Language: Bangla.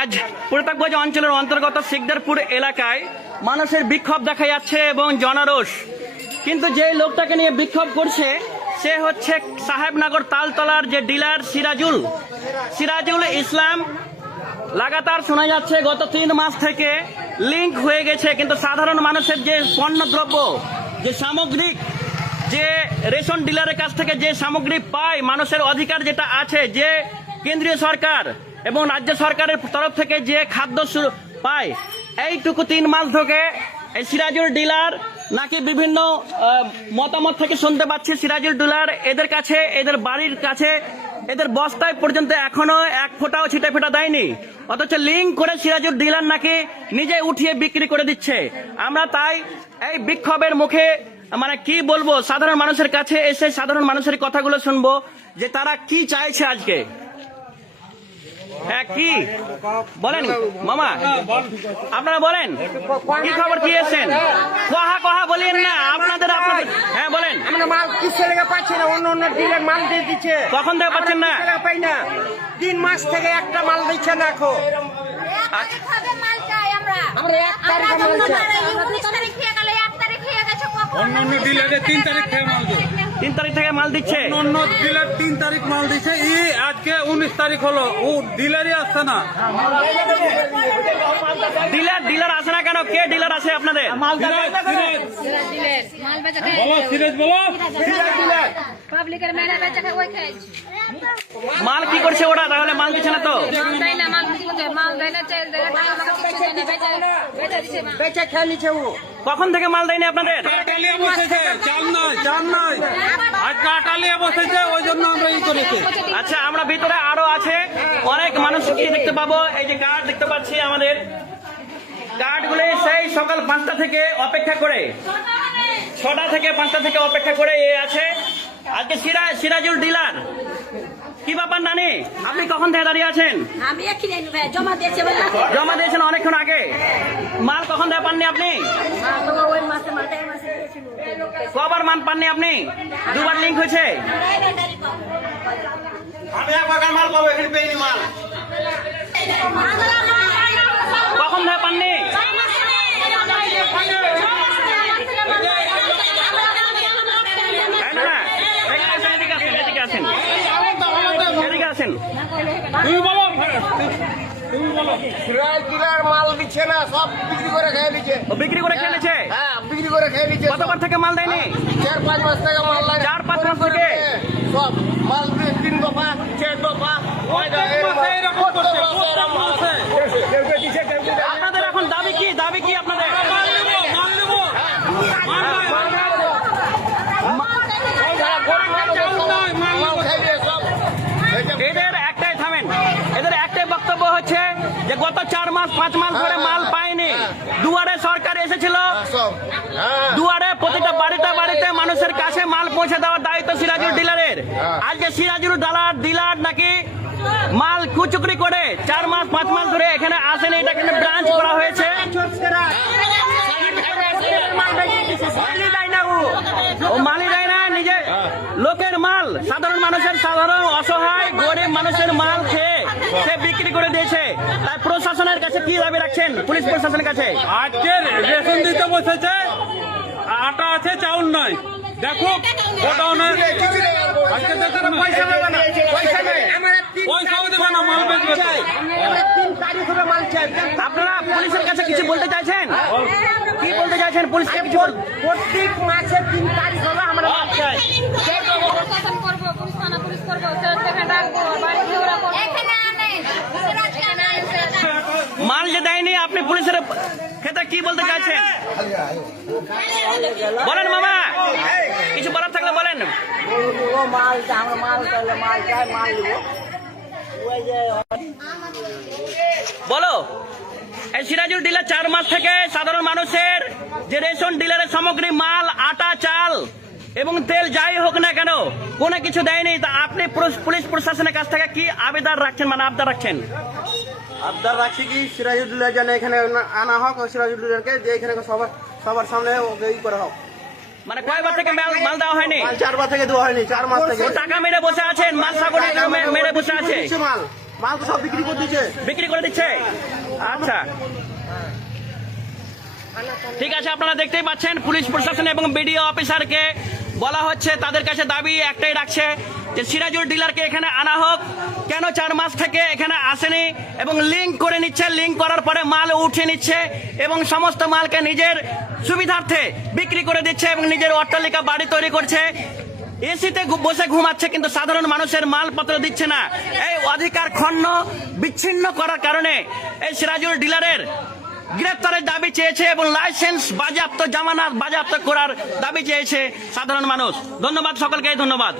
আজ প্রতাপগঞ্জ অঞ্চলের অন্তর্গত শিকদারপুর এলাকায় মানুষের বিক্ষোভ দেখা যাচ্ছে এবং জনরোষ, কিন্তু যে লোকটাকে নিয়ে বিক্ষোভ করছে সে হচ্ছে সাহেবনগর তালতলার যে ডিলার সিরাজুল ইসলাম। লাগাতার শোনা যাচ্ছে গত 3 মাস থেকে লিঙ্ক হয়ে গেছে, কিন্তু সাধারণ মানুষের যে পণ্যদ্রব্য, যে সামগ্রিক, যে রেশন ডিলারের কাছ থেকে যে সামগ্রী পায়, মানুষের অধিকার যেটা আছে, যে কেন্দ্রীয় সরকার এবং রাজ্য সরকারের তরফ থেকে যে খাদ্য পায়, এইটুকু 3 মাস ধরে এই সিরাজুল ডিলার নাকি বিভিন্ন মতামত থেকে শুনতে পাচ্ছি সিরাজুল ডিলার এদের কাছে, এদের বাড়ির কাছে, এদের বস্তায় পর্যন্ত এখনো 1 ফোঁটাও ছিটে ফোঁটা দেয়নি, অথচ লিঙ্ক করে সিরাজুল ডিলার নাকি নিজে উঠিয়ে বিক্রি করে দিচ্ছে। আমরা তাই এই বিক্ষোভের মুখে মানে কি বলবো, সাধারণ মানুষের কাছে এসে সাধারণ মানুষের কথাগুলো শুনবো যে তারা কি চাইছে আজকে। হ্যাঁ, কি বলেন মামা, আপনারা বলেন কি খবর, কি এসেছেন? কহা বলেন না আপনাদের। হ্যাঁ বলেন। আমরা মাল কিসের লেগে পাচ্ছি না? অন্য ডিলার মাল দিয়ে দিচ্ছে। কখন থেকে পাচ্ছেন না? পাই না, 3 মাস থেকে একটা মাল দিচ্ছে না। এখন আমরা 1 তারিখে মাল চাই। অন্য ডিলারে 3 তারিখ থেকে মাল দেয়। 3 তারিখ থেকে মাল দিচ্ছে। অন্য ডিলার 3 তারিখ মাল দিচ্ছে। আজকে 19 তারিখ হলো, ও ডিলারই আসছে না। ডিলার আসে না কেন? কে ডিলার আছে আপনাদের? মাল কি করছে ওরা? তাহলে মাল দিচ্ছে না তো? কখন থেকে মাল দেয়নি আপনাদের? আচ্ছা, আমরা ভিতরে আরো আছে অনেক মানুষ দেখতে পাবো। এই যে কার্ড দেখতে পাচ্ছি, আমাদের কার্ডগুলো সেই সকাল 5টা থেকে অপেক্ষা করে, 6টা থেকে 5টা থেকে অপেক্ষা করে এ আছে। আজকে সিরাজুল ডিলার, কি ব্যাপার নানি, আপনি কখন থেকে দাঁড়িয়ে আছেন? আমি জমা দিয়েছেন অনেকক্ষণ আগে। মাল কখন থেকে পাননি আপনি? কবার মান পাননি আপনি? 2বার লিঙ্ক হয়েছে। কখন থেকে পাননি? মাল দিচ্ছে না, সব বিক্রি করে খেয়ে নিচ্ছে। বিক্রি করে খেয়ে নিচ্ছে? হ্যাঁ, বিক্রি করে খেয়ে নিচ্ছে। কতবার থেকে মাল দেয়নি? 4-5 মাস থেকে মাল লাগে। 4-5 মাস থেকে সব মাল 3 দফা 6 দফা। আপনাদের এখন দাবি কি? আপনাদের এদের একটাই, থামেন, এদের একটাই বক্তব্য হচ্ছে যে গত 4-5 মাস ধরে মাল পায়নি। দুয়ারে সরকার এসেছিল, দুয়ারে প্রতিটা বাড়িতে মানুষের কাছে মাল পৌঁছে দেওয়ার দায়িত্ব সিরাজুল ডিলারের। আজকে সিরাজুল ডিলার নাকি মাল কুচুকরি করে 4-5 মাস ধরে এখানে আসেনি, এটা কিন্তু ব্রাঞ্চ করা হয়েছে। ও মালই দেয় না, নিজে লোকের মাল, সাধারণ মানুষের, সাধারণ অসহায় গরিব মানুষের মাল খেয়ে সে বিক্রি করে দিয়েছে। তাই প্রশাসনের কাছে কি দাবি রাখছেন? পুলিশ প্রশাসনের কাছে আজকে রেশন দিতে বসেছে, আটা আছে, চাউল নাই। দেখো পয়সাও দেবে না, মাল বেচবে। আপনারা পুলিশের কাছে কিছু বলতে চাইছেন? কি বলতে চাইছেন পুলিশকে? কিছু প্রত্যেক মাসে 3 তারিখ হলো আমরা মাল চাই। মাল যে দেয়নি, আপনি পুলিশের ক্ষেত্রে কি বলতে চাইছেন? বলেন মামা, কিছু বলার থাকলে বলেন। বলো। এই সিরাজুল ডিলার 4 মাস থেকে সাধারণ মানুষের যে রেশন ডিলারের সামগ্রী, মাল, আটা, চাল এবং তেল যাই হোক না কেন, কোনো কিছু দেয়নি। তা আপনি পুলিশ প্রশাসনের কাছ থেকে কি আবেদন রাখছেন, মানে আবদার রাখছেন? আবদার রাখছি কি সিরাজুল ডিলার যেন এখানে আনা হোক, সিরাজুল ডিলারকে যে এখানে সবার সামনে ওকে ই করা হোক। মানে কয়বার থেকে মাল দেওয়া হয়নি? 4বার থেকে দেওয়া হয়নি, 4 মাস থেকে। টাকা মেরে বসে আছেন, মাল সাগরে মেরে বসে আছে। মাল মাল তো সব বিক্রি করে দিচ্ছে। বিক্রি করে দিচ্ছে। আচ্ছা, ঠিক আছে, আপনারা দেখতেই পাচ্ছেন পুলিশ প্রশাসন এবং বিডিও অফিসারকে বলা হচ্ছে, তাদের কাছে দাবি একটাই রাখছে যে সিরাজুল ডিলারকে এখানে আনা হোক। কেন 4 মাস থেকে এখানে আসেনি এবং লিঙ্ক করে নিচ্ছে, লিঙ্ক করার পরে মাল উঠিয়ে নিচ্ছে এবং সমস্ত মালকে নিজের সুবিধার্থে বিক্রি করে দিচ্ছে এবং নিজের অট্টালিকা বাড়ি তৈরি করছে, এসিতে বসে ঘুমাচ্ছে, কিন্তু সাধারণ মানুষের মালপত্র দিচ্ছে না। এই অধিকার খণ্ড বিচ্ছিন্ন করার কারণে এই সিরাজুল ডিলারের গ্রেফতারের দাবি চেয়েছে এবং লাইসেন্স বাজেয়াপ্ত, জামানত বাজেয়াপ্ত করার দাবি চেয়েছে সাধারণ মানুষ। ধন্যবাদ সকলকে, ধন্যবাদ।